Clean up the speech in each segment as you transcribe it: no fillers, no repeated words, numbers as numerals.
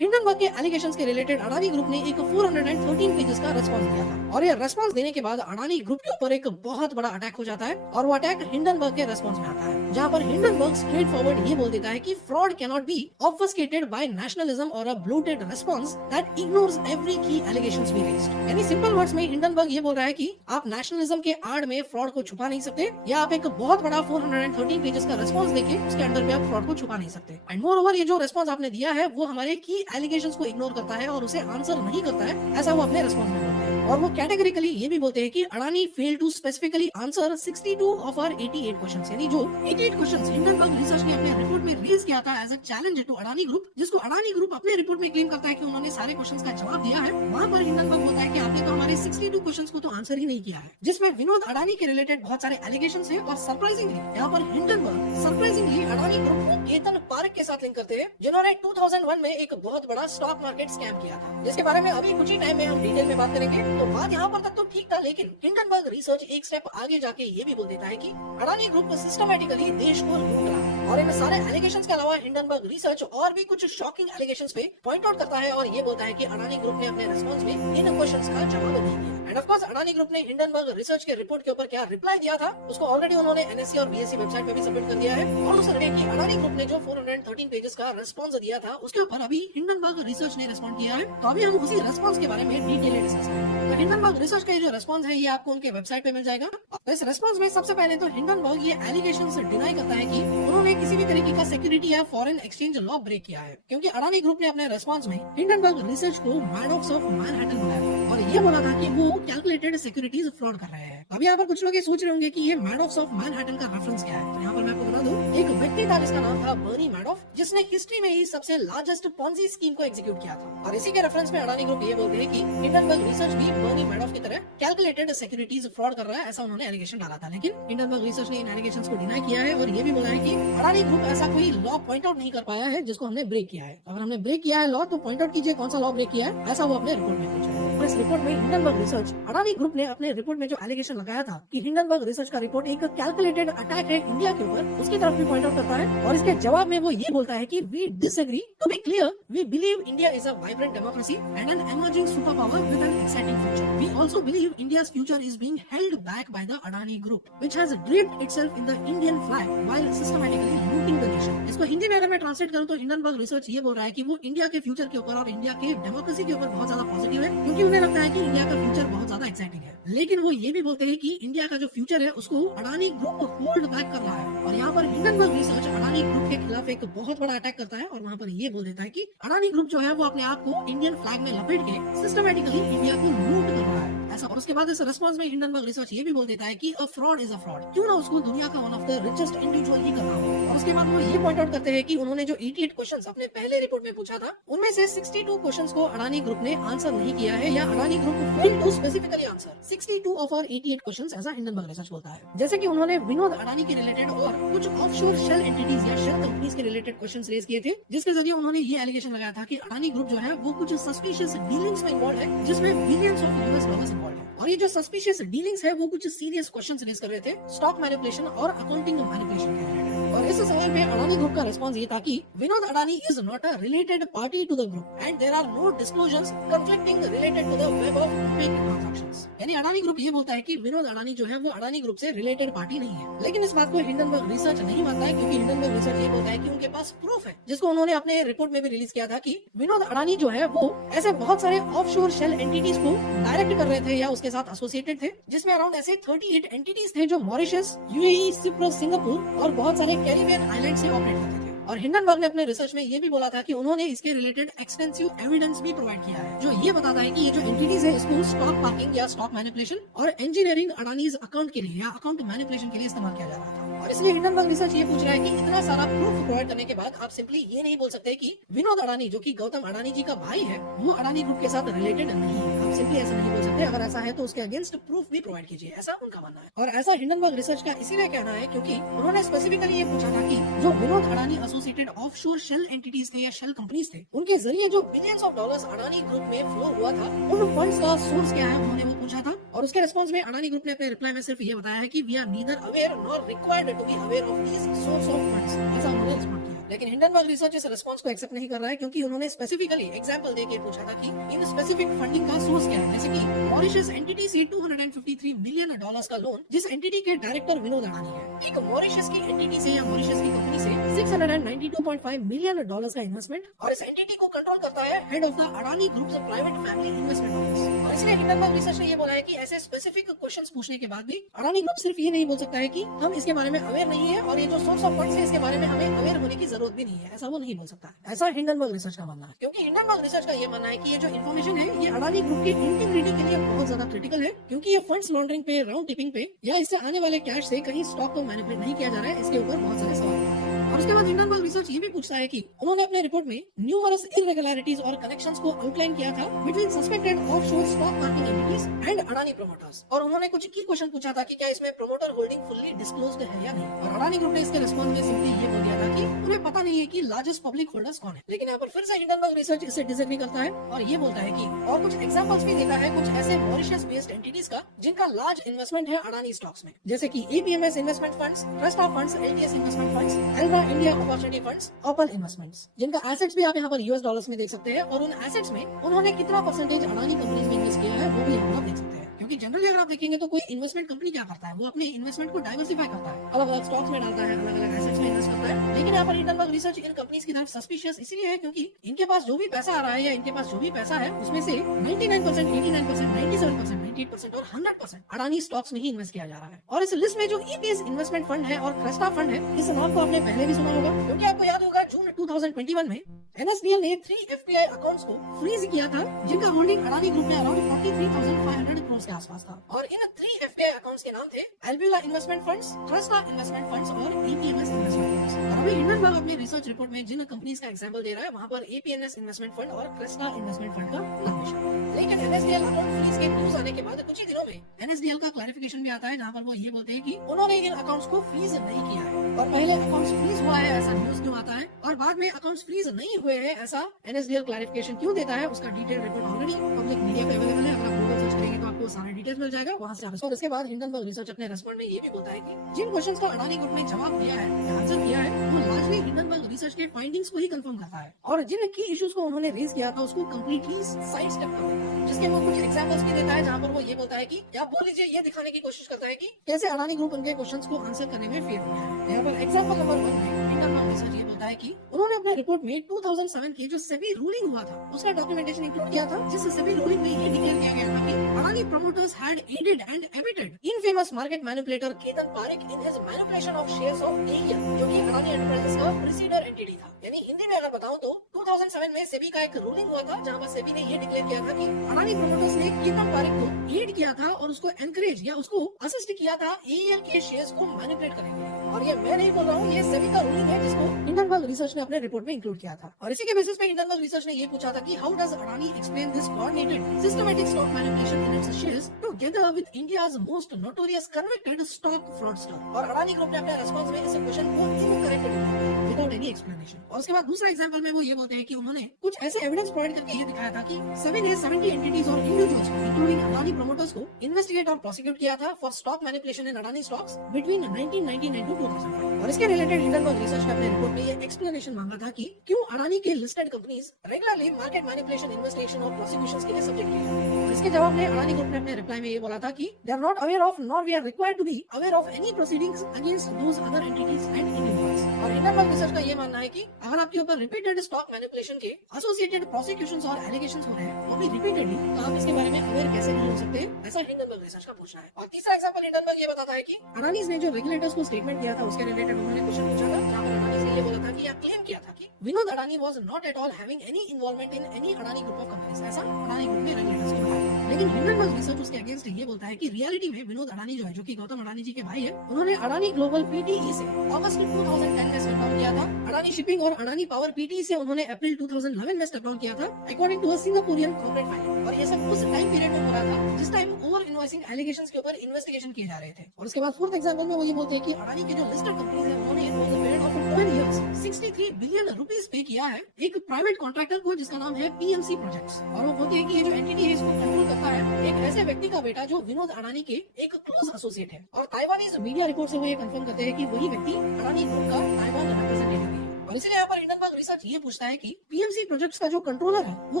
Hindenburg के allegations के related Adani group ने एक 413 पेजेस का रेस्पॉन्स दिया था और ये रेस्पॉन्स देने के बाद अडानी ग्रुप के ऊपर एक बहुत बड़ा अटैक हो जाता है और वो अटैक हिंडनबर्ग के रेस्पॉन्स में आता है, जहां पर हिंडनबर्ग स्ट्रेट फॉरवर्ड ये बोल देता है कि fraud can not be obfuscated by nationalism और a bloated response that ignores every key allegations we raised. यानी सिंपल वर्ड्स में हिंडनबर्ग ये बोल रहा है कि आप नेशनलिज्म के आड़ में फ्रॉड को छुपा नहीं सकते या आप एक बहुत बड़ा 413 पेजेस का रेस्पॉन्स देके उसके अंदर भी आप फ्रॉड को छुपा नहीं सकते। एंड मोर ओवर ये जो रेस्पॉन्स आपने दिया है वो हमारे की एलिगेशंस को इग्नोर करता है और उसे आंसर नहीं करता है, ऐसा वो अपने रेस्पॉन्स में बोलते हैं। और वो कैटेगरिकली ये भी बोलते हैं कि Adani fail to specifically answer 62 of our 88 questions, यानी जो 88 क्वेश्चंस हिंडनबर्ग रिसर्च ने अपने रिपोर्ट में रेज किया था as a challenge to Adani group, जिसको अडानी ग्रुप अपने रिपोर्ट में क्लेम करता है कि उन्होंने सारे क्वेश्चंस का जवाब दिया है, वहां पर हिंडनबर्ग बोलता है कि आपने तो हमारे 62 क्वेश्चंस को तो आंसर ही नहीं किया है, जिसमें विनोद अडानी के रिलेटेड बहुत सारे एलिगेशंस है। और सरप्राइजिंगली यहाँ पर हिंडनबर्ग सरप्राइजिंगली अडानी ग्रुप को केतन पारेख के साथ लिंक करते हैं, जिन्होंने 2001 में एक बहुत बड़ा स्टॉक मार्केट स्कैम किया था, जिसके बारे में अभी कुछ ही टाइम में हम डिटेल में बात करेंगे। तो बात यहाँ पर तक तो ठीक था, लेकिन हिंडनबर्ग रिसर्च एक स्टेप आगे जाके ये भी बोल देता है कि अडानी ग्रुप सिस्टमैटिकली देश को लूट रहा है। और इन सारे एलिगेशंस के अलावा हिंडनबर्ग रिसर्च और भी कुछ शॉकिंग एलिगेशंस पे पॉइंट आउट करता है और ये बोलता है कि अडानी ग्रुप ने अपने रिस्पॉन्स में इन क्वेश्चंस का जवाब नहीं दिया। End of course Adani group ने हिंडनबर्ग रिसर्च के रिपोर्ट के ऊपर क्या रिप्लाई दिया था उसको ऑलरेडी उन्होंने एनएससी और बीएससी वेबसाइट पे भी सबमिट कर दिया है। और उस रिपोर्ट की अडानी ग्रुप ने जो 413 पेजेस का रिस्पॉन्स दिया था उसके ऊपर अभी हिंडनबर्ग रिसर्च ने रिस्पॉन्ड किया है। तो अभी हम उसी रिस्पॉन्स के बारे में डिटेल डिस्कस करेंगे। तो हिंडनबर्ग रिसर्च का जो रिस्पॉन्स है ये आपको उनके वेबसाइट पे मिल जाएगा। तो इस रिस्पॉन्स में सबसे पहले तो हिंडनबर्ग ये एलिगेशन से डिनाई करता है कि उन्होंने किसी भी तरीके का सिक्योरिटी या फॉरेन एक्सचेंज लॉ ब्रेक किया है, क्योंकि अडानी ग्रुप ने अपने रिस्पॉन्स में हिंडनबर्ग रिसर्च को मैडॉक्स ऑफ मैनहट्टन बनाया और ये बोला था कि वो कैलकुलेटेड सिक्योरिटीज फ्रॉड कर रहे हैं। अब यहाँ पर कुछ लोग ये सोच रहे होंगे कि ये मैडॉक्स ऑफ मैनहट्टन का रेफरेंस क्या है। तो यहाँ पर मैं आपको बता दूं, एक व्यक्ति था जिसका नाम था बर्नी मैडॉफ, जिसने हिस्ट्री में ही सबसे लार्जेस्ट पॉन्जी स्कीम को एग्जीक्यूट किया था। और इसी के रेफरेंस में अडानी ग्रुप ये बोलते हैं कि हिंडनबर्ग रिसर्च भी बर्नी मैडॉफ की तरह कैलकुलेटेड सिक्योरिटीज फ्रॉड कर रहा है, ऐसा उन्होंने एलिगेशन डाला था। लेकिन हिंडनबर्ग रिसर्च ने इन एलिगेशंस को डिनाई किया है और ये भी बोला है कि अडानी ग्रुप ऐसा कोई लॉ पॉइंट आउट नहीं कर पाया है जिसको हमने ब्रेक किया है। अगर हमने ब्रेक किया है लॉ तो पॉइंट आउट कीजिए कौन सा लॉ ब्रेक किया है, ऐसा वो अपने रिपोर्ट में पूछा है। और इस रिपोर्ट में हिंडनबर्ग रिसर्च अडानी ग्रुप ने अपने रिपोर्ट में जो एलिगेशन लगाया था कि हिंडनबर्ग रिसर्च का रिपोर्ट एक कैलकुलेटेड अटैक है इंडिया के ऊपर, उसकी तरफ भी पॉइंट आउट करता है। और इसके जवाब में वो ये बोलता है कि we disagree. To be clear, we believe India is a vibrant democracy and an emerging superpower with an exciting future. We also believe India's future is being held back by the Adani Group, which has draped itself in the Indian flag while systematically looting the nation. इसको हिंदी में अगर मैं translate करूं तो Hindenburg research ये बोल रहा है कि वो इंडिया के फ्यूचर के ऊपर और इंडिया के डेमोक्रेसी के ऊपर बहुत ज्यादा पॉजिटिव है, क्योंकि उन्हें लगता है कि इंडिया का फ्यूचर बहुत ज्यादा एक्साइटिंग है। लेकिन वो ये भी बोलते हैं कि इंडिया का जो फ्यूचर है उसको अडानी ग्रुप होल्ड बैक कर रहा है। और यहाँ पर हिंडनबर्ग रिसर्च अडानी ग्रुप के खिलाफ एक बहुत बड़ा अटैक करता है और वहाँ पर ये बोल देता है कि अडानी ग्रुप जो है वो अपने आप को इंडियन फ्लैग में लपेट के सिस्टमैटिकली इंडिया को लूट कर रहा है ऐसा। और उसके बाद इस रिस्पॉन्स में हिंडनबर्ग रिसर्च ये भी बोल देता है कि a fraud is a fraud, क्यों ना उसको दुनिया का one of the richest individual ही कर रहा हो। और उसके बाद वो ये पॉइंट आउट करते हैं कि उन्होंने जो 88 क्वेश्चंस अपने पहले रिपोर्ट में पूछा था उनमें से 62 क्वेश्चंस को अडानी ग्रुप ने आंसर नहीं किया है या Adani group fail to specifically answer 62 of our 88 questions, ऐसा हिंडनबर्ग रिसर्च बोलता है। जैसे कि उन्होंने विनोद अडानी के रिलेटेड और कुछ ऑफशोर शेल एंटिटीज या शेल कंपनीज के रिलेटेड क्वेश्चंस रेज किए थे, जिसके जरिए उन्होंने ये एलिगेशन लगाया था कि अडानी ग्रुप जो है वो कुछ सस्पिशियस डीलिंग्स में इन्वॉल्व है, जिसमें billions of US dollars involve है। और ये जो सस्पिशियस डीलिंग्स है वो कुछ सीरियस क्वेश्चंस रेज कर रहे थे स्टॉक मैनिपुलेशन और अकाउंटिंग मैनिपुलेशन के रिलेटेड। और इस सवाल पे अडानी ग्रुप का रिस्पांस ये था कि Vinod Adani is not a related party to the group and there are no disclosures conflicting related to the web of opaque transactions. यानी अडानी ग्रुप ये बोलता है कि विनोद अडानी जो है वो अडानी ग्रुप से रिलेटेड पार्टी नहीं है। लेकिन इस बात को हिंडनबर्ग रिसर्च नहीं मानता है, क्योंकि हिंडनबर्ग रिसर्च ये बोलता है कि उनके पास प्रूफ है, जिसको उन्होंने अपने रिपोर्ट में भी रिलीज किया था कि विनोद अडानी जो है वो ऐसे बहुत सारे ऑफशोर शेल एंटिटीज को डायरेक्ट कर रहे थे या उसके साथ एसोसिएटेड थे, जिसमें अराउंड ऐसे 38 एंटिटीज थे जो मॉरिशस, यूएई, सिप्रस, सिंगापुर और बहुत सारे कैरिबियन आइलैंड से ऑपरेट करते थे। और हिंडनबर्ग ने अपने रिसर्च में ये भी बोला था कि उन्होंने इसके रिलेटेड एक्सटेंसिव एविडेंस भी प्रोवाइड किया है, जो ये बताता है कि ये जो एंटिटीज है इसको स्टॉक पार्किंग या स्टॉक मैनिपुलेशन और इंजीनियरिंग अडानीज अकाउंट के लिए या अकाउंट मैनिपुलेशन के लिए इस्तेमाल किया जा रहा था। और इसलिए हिंडनबर्ग रिसर्च ये पूछ रहा है कि इतना सारा प्रूफ प्रोवाइड करने के बाद आप सिंपली ये नहीं बोल सकते कि विनोद अडानी जो कि गौतम अडानी जी का भाई है वो अडानी ग्रुप के साथ रिलेटेड नहीं है। आप सिंपली ऐसा नहीं बोल सकते। अगर ऐसा है तो उसके अगेंस्ट प्रूफ भी प्रोवाइड कीजिए, ऐसा उनका मानना है। और ऐसा हिंडनबर्ग रिसर्च का इसीलिए कहना है क्योंकि उन्होंने स्पेसिफिकली ये पूछा था कि जो Vinod Adani associated offshore shell entities थे या शेल कंपनीज थे, उनके जरिए जो billions of dollars Adani group में फ्लो हुआ था, उन फंड्स का सोर्स क्या है उन्होंने वो पूछा था। और उसके रिस्पांस में अडानी ग्रुप ने अपने रिप्लाई में सिर्फ ये बताया है कि we are neither aware nor required to be aware of these source of funds, ऐसा उन्होंने रिस्पॉन्ड किया। लेकिन हिंडनबर्ग रिसर्च इस रिस्पॉन्स को एक्सेप्ट नहीं कर रहा है, क्योंकि उन्होंने स्पेसिफिकली एग्जांपल देके पूछा था कि इन स्पेसिफिक फंडिंग का सोर्स क्या है। जैसे कि मॉरिशस एंटिटी से $253 मिलियन का लोन जिस एंटिटी के डायरेक्टर विनोद अडानी है, एक मॉरिशस की एंटिटी से या मॉरिशस की कंपनी से $692.5 मिलियन का इन्वेस्टमेंट, और इस एंटिटी को कंट्रोल करता है head of the Adani group private family investment office. और इसलिए हिंडनबर्ग रिसर्च ने ये बोला है कि ऐसे स्पेसिफिक क्वेश्चंस पूछने के बाद भी अडानी ग्रुप सिर्फ ये नहीं बोल सकता है कि हम इसके बारे में अवेयर नहीं है और ये जो सोर्स ऑफ फंड्स है इसके बारे में हमें अवेयर होने की जरूरत भी नहीं है, ऐसा वो नहीं बोल सकता। ऐसा हिंडनबर्ग रिसर्च का मानना है, क्योंकि हिंडनबर्ग रिसर्च का ये मानना है कि ये जो इन्फॉर्मेशन है ये अडानी ग्रुप की इंटीग्रिटी के लिए बहुत ज्यादा क्रिटिकल है, क्योंकि ये फंड्स लॉन्ड्रिंग पे, राउंड टिपिंग पे या इससे आने वाले कैश से कहीं स्टॉक को मैनिपुलेट नहीं किया जा रहा है, इसके ऊपर बहुत सारे सवाल हैं। और उसके बाद हिंडनबर्ग रिसर्च ये भी पूछता है कि उन्होंने अपने रिपोर्ट में न्यूमरस इरेगुलरिटीज और कनेक्शंस को आउटलाइन किया था between suspected offshore stock market entities and Adani promoters, और उन्होंने कुछ की क्वेश्चन पूछा था कि क्या इसमें प्रमोटर होल्डिंग फुल्ली डिस्क्लोज्ड है या नहीं। और अडानी ग्रुप ने इसके रिस्पॉन्स में सिंपली ये बोल दिया था कि उन्हें पता नहीं है कि लार्जेस्ट पब्लिक होल्डर्स कौन है। लेकिन यहाँ पर फिर से हिंडनबर्ग रिसर्च इससे डिसएग्री करता है और ये बोलता है कि और कुछ एग्जांपल्स भी देता है कुछ ऐसे मॉरिशस बेस्ड एंटिटीज का जिनका लार्ज इन्वेस्टमेंट है अडानी स्टॉक्स में, जैसे कि APMS investment funds, trust of funds, LTS investment funds, Elva India opportunity funds, Opal investments, जिनका एसेट्स भी आप यहाँ पर यूएस डॉलर्स में देख सकते हैं, और उन एसेट्स में उन्होंने कितना परसेंटेज अडानी कंपनीज में इन्वेस्ट किया है वो भी यहाँ पर देख सकते हैं। क्योंकि जनरली अगर आप देखेंगे तो कोई इन्वेस्टमेंट कंपनी क्या करता है, वो अपने इन्वेस्टमेंट को डाइवर्सिफाई करता है, अलग अलग स्टॉक्स में डालता है, अलग अलग एसेट्स में इन्वेस्ट करता है। लेकिन यहाँ पर हिंडनबर्ग रिसर्च इन कंपनीज की तरफ सस्पिशियस इसलिए है क्योंकि इनके पास जो भी पैसा आ रहा है या इनके पास जो भी पैसा है उसमें से 99%, 89%, 97%, 98% और 100% अडानी स्टॉक्स में ही इन्वेस्ट किया जा रहा है। और इस लिस्ट में जो ईपीएस इन्वेस्टमेंट फंड है और क्रेस्टा फंड है, इस नाम को आपने पहले भी सुना होगा, क्योंकि आपको याद होगा जून 2021 में एनएसडीएल ने 3 एफपीआई अकाउंट्स को फ्रीज किया था जिनका होल्डिंग अडानी ग्रुप में अराउंड 43,500 करोड़ के आसपास था। और इन 3 एफपीआई अकाउंट्स के नाम थे एल्बिला इन्वेस्टमेंट फंड्स, ट्रस्टा इन्वेस्टमेंट फंड्स और एपीएमएस इन्वेस्टमेंट फंड्स। और अभी हिंडनबर्ग अपने रिसर्च रिपोर्ट में जिन कंपनीज का एग्जांपल दे रहा है वहाँ पर एपीएमएस इन्वेस्टमेंट फंड और ट्रस्टा इन्वेस्टमेंट फंड का नाम है। लेकिन एनएसडीएल अकाउंट फ्रीज के न्यूज आने के बाद कुछ ही दिनों में एनएसडीएल का क्लैरिफिकेशन भी आता है, जहाँ पर वो ये बोलते हैं कि उन्होंने इन अकाउंट्स को फ्रीज नहीं किया है। और पहले अकाउंट्स फ्रीज हुआ है ऐसा न्यूज क्यों आता है और बाद में अकाउंट्स फ्रीज नहीं हुए हैं ऐसा एनएसडीएल क्लैरिफिकेशन क्यों देता है, उसका detail report already public media पे अवेलेबल है। अगर आप गूगल सर्च करेंगे तो आपको सारे डिटेल्स मिल जाएगा, वहां से आप। और इसके बाद हिंडनबर्ग रिसर्च अपने रेस्पॉन्ड में ये भी बोलता है कि जिन क्वेश्चंस का अडानी ग्रुप ने जवाब दिया है या आंसर किया है वो लार्जली हिंडनबर्ग रिसर्च के फाइंडिंग्स को ही कंफर्म करता है, और जिन की इश्यूज को उन्होंने रेज किया था उसको कंप्लीटली साइड स्टेप कर देता है, जिसके वो कुछ एग्जांपल्स भी देता है जहाँ पर वो ये बोलता है कि या बोल लीजिए ये दिखाने की कोशिश करता है कि कैसे अडानी ग्रुप उनके क्वेश्चंस को आंसर करने में फेल हुआ है। यहाँ पर एग्जांपल नंबर 1 में हिंडनबर्ग रिसर्च ये बोलता है कि उन्होंने अपने रिपोर्ट में 2007 की जो सेबी रूलिंग हुआ था उसका डॉक्यूमेंटेशन इंक्लूड किया था, जिस सेबी रूलिंग में ये डिक्लेयर किया गया था कि Adani promoters had aided and abetted infamous market manipulator Ketan Parekh in his manipulation of shares of AEL, जो कि अडानी एंटरप्राइजेस का प्रीसीडर एंटिटी था। यानी हिंदी में अगर बताऊं तो 2007 में सेबी का एक रूलिंग हुआ था जहां पर सेबी ने ये डिक्लेयर किया था कि अडानी प्रमोटर्स ने केतन पारेख को एड किया था और उसको एनकरेज या उसको असिस्ट किया था एईएल के शेयर्स को मैनिपुलेट करने के लिए। और ये मैं नहीं बोल रहा हूँ, ये सेबी का रूलिंग है जिसको हिंडनबर्ग रिसर्च ने अपने रिपोर्ट में इंक्लूड किया था। और इसी के बेसिस पे हिंडनबर्ग रिसर्च ने ये पूछा था कि how does Adani explain this coordinated systematic stock manipulation in its shares together with India's most notorious convicted stock fraudster. और अडानी ग्रुप ने अपने रिस्पांस में इस क्वेश्चन को इनकरेक्ट दिया विदाउट एनी एक्सप्लेनेशन। और उसके बाद दूसरा एग्जांपल में वो ये बोलते हैं कि उन्होंने कुछ ऐसे एविडेंस प्रोवाइड करके ये दिखाया था कि सेबी ने 70 एंटिटीज और इंडिविजुअल्स इंक्लूडिंग अडानी प्रमोटर्स को इन्वेस्टिगेट और प्रोसिक्यूट किया था for stock manipulation in Adani stocks between 1999 to 2005। और इसके रिलेटेड हिंडनबर्ग रिसर्च ने अपने रिपोर्ट में ये एक्सप्लेनेशन मांगा था कि क्यों अडानी के listed companies regularly market manipulation investigation और प्रोसिक्यूशंस के लिए सब्जेक्ट किए जाते हैं। इसके जवाब में अडानी ग्रुप ने अपने रिप्लाई में ये बोला था कि they are not aware of nor we are required to be aware of any proceedings against those other entities and individuals. और हिंडनबर्ग रिसर्च का ये मानना है कि अगर आपके ऊपर रिपीटेड स्टॉक मैनिपुलेशन के एसोसिएटेड प्रोसिक्यूशंस और एलिगेशंस हो रहे हैं वो भी रिपीटेडली, तो आप इसके बारे में अवेयर कैसे नहीं हो सकते, ऐसा हिंडनबर्ग रिसर्च का पूछना है। और तीसरा एग्जांपल हिंडनबर्ग ये बताता है कि अडानीज ने जो रेगुलेटर्स को स्टेटमेंट किया था उसके रिलेटेड उन्होंने क्वेश्चन पूछा था जहां पर अडानीज ने ये बोला था कि या क्लेम किया था कि Vinod Adani was not at all having any involvement in any Adani group of companies, ऐसा अडानी ग्रुप ने रेगुलेटर्स को कहा। लेकिन हिंडनबर्ग रिसर्च उसके अगेंस्ट ये बोलता है कि रियलिटी में विनोद अडानी जो है, जो कि गौतम अडानी जी के भाई है, उन्होंने अडानी ग्लोबल पीटीई से अगस्त 2010 में स्टेप डाउन किया था। अडानी शिपिंग और अडानी पावर पीटीई से उन्होंने अप्रैल 2011 में स्टेप डाउन किया था according to a Singaporean corporate filing. और ये सब उस टाइम पीरियड में हो रहा था जिस टाइम ओवर इनवॉइसिंग एलिगेशंस के ऊपर इन्वेस्टिगेशन किए जा रहे थे। और उसके बाद फोर्थ एग्जांपल में वो ये बोलते हैं कि अडानी के जो लिस्टेड कंपनीज है उन्होंने in the period of 12 years 63 billion rupees पे किया है एक प्राइवेट कॉन्ट्रैक्टर को जिसका नाम है पीएमसी प्रोजेक्ट्स। और वो बोलते हैं कि ये जो एंटिटी है इसको कंट्रोल करता है एक ऐसे व्यक्ति का बेटा जो विनोद अडानी के एक क्लोज एसोसिएट है। और ताइवानीज मीडिया रिपोर्ट से वो ये कंफर्म करते हैं कि वही व्यक्ति अडानी ग्रुप का ताइवान रिप्रेजेंटेटिव है। और इसीलिए यहाँ पर हिंडनबर्ग रिसर्च ये पूछता है कि पीएमसी प्रोजेक्ट्स का जो कंट्रोलर है वो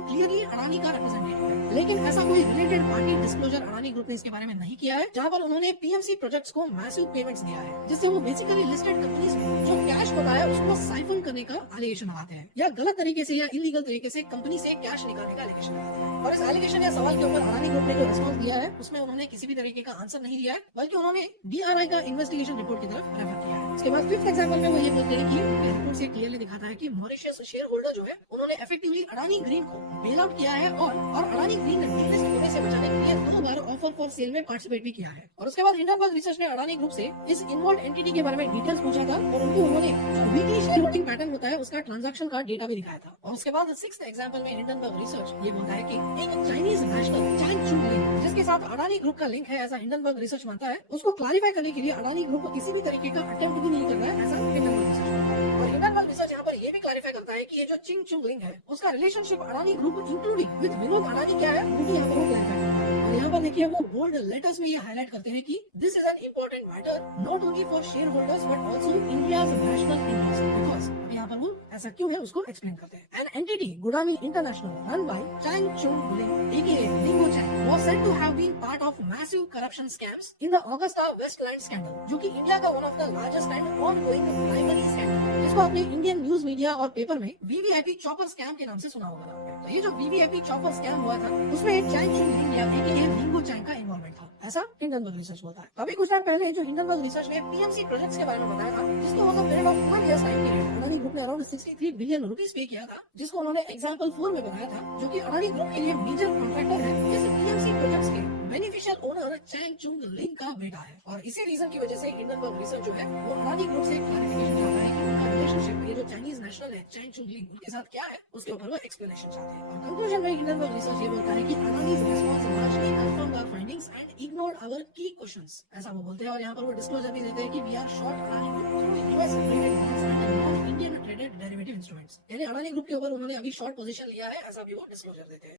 क्लियरली अडानी का रिप्रेजेंटेटिव है, लेकिन ऐसा कोई related party disclosure Adani group ने इसके बारे में नहीं किया है, जहाँ पर उन्होंने पीएमसी प्रोजेक्ट्स को मैसिव पेमेंट्स दिया है, जिससे वो बेसिकली लिस्टेड कंपनीज में जो कैश होता है उसको साइफन करने का एलिगेशन लगाते हैं, या गलत तरीके से या इलीगल तरीके से कंपनी से कैश निकालने का एलिगेशन लगाते हैं। और इस एलिगेशन या सवाल के ऊपर अडानी ग्रुप ने जो रिस्पॉन्स दिया है उसमें उन्होंने किसी भी तरीके का आंसर नहीं दिया है, बल्कि उन्होंने DRI का इन्वेस्टिगेशन रिपोर्ट की तरफ रेफर किया है। उसके बाद फिफ्थ एग्जांपल में वो ये बोलते हैं कि रिपोर्ट से क्लियरली दिखाता है कि मॉरिशस शेयर होल्डर जो है उन्होंने इफेक्टिवली अडानी ग्रीन को बेल आउट किया है और अडानी ग्रीन ने डिलिस्ट होने से बचाने के लिए 2 बार ऑफर फॉर सेल में पार्टिसिपेट भी किया है। और उसके बाद हिंडनबर्ग रिसर्च ने अडानी ग्रुप से इस इन्वॉल्व एंटिटी के बारे में डिटेल्स पूछा था और उनको उन्होंने वीकली शेयर होल्डिंग पैटर्न होता है उसका ट्रांजैक्शन का डेटा भी दिखाया था। और उसके बाद सिक्स्थ एग्जांपल में हिंडनबर्ग रिसर्च ये बोलता है कि एक चाइनीज नेशनल चैंग चुंग लिंग जिसके साथ अडानी ग्रुप का लिंक है ऐसा हिंडनबर्ग रिसर्च मानता है, उसको क्लैरिफाई करने के लिए अडानी ग्रुप को किसी भी तरीके का अटेम्प्ट भी नहीं करना है, ऐसा हिंडनबर्ग रिसर्च मानता है। और हिंडनबर्ग रिसर्च यहाँ पर ये भी क्लैरिफाई करता है कि ये जो चिंग चुंग लिंग है उसका relationship Adani group including with Vinod Adani क्या है वो भी यहाँ पर वो क्लैरिफाई करता है। और यहाँ पर देखिए वो बोल्ड लेटर्स में ये हाईलाइट करते हैं कि this is an important matter not only for share holders but also India's national interest, because यहाँ पर वो ऐसा क्यों है उसको एक्सप्लेन करते हैं। An entity Gudami International run by Chang Chung Ling aka Lingo Chang was said to have been part of massive corruption scams in the Agusta Westland scandal, जो कि इंडिया का one of the largest and ongoing primary scandal, जिसको आपने Indian news media और paper में VVIP chopper scam के नाम से सुना होगा। तो ये जो वीवीआईपी चॉपर स्कैम हुआ था उसमें चैंग चुंग लिंग या एके लिंगो चैंग का इन्वॉल्वमेंट था, ऐसा हिंडनबर्ग रिसर्च बोलता है। अभी कुछ टाइम पहले जो हिंडनबर्ग रिसर्च ने पीएमसी प्रोजेक्ट्स के बारे में बताया था, जिसको over the period of 1 year time period Adani group ने अराउंड 63 बिलियन रुपीस पे किया था, जिसको उन्होंने एग्जांपल 4 में बताया था, जो कि अडानी ग्रुप के लिए मेजर कॉन्ट्रैक्टर है इस पीएमसी प्रोजेक्ट्स के बेनिफिशियल ओनर चैंग चुंग लिंग का बेटा है। और इसी रीजन की वजह से हिंडनबर्ग रिसर्च जो है वो अडानी ग्रुप से क्लैरिफिकेशन चाहता है कि उनका रिलेशनशिप ये जो चाइनीज नेशनल है चैंग चुंग लिंग उनके साथ क्या है उसके ऊपर वो एक्सप्लेनेशन चाहते हैं। और कंक्लूजन में हिंडनबर्ग रिसर्च ये बोलता है कि Adani's response largely confirmed our findings and ignored our key questions, ऐसा वो बोलते हैं। और यहाँ पर वो डिस्क्लोजर भी देते हैं कि we are short Adani group US traded bonds and non Indian traded derivative instruments, यानी अडानी ग्रुप के ऊपर उन्होंने अभी शॉर्ट पोजीशन लिया है, ऐसा भी वो डिस्क्लोजर देते हैं।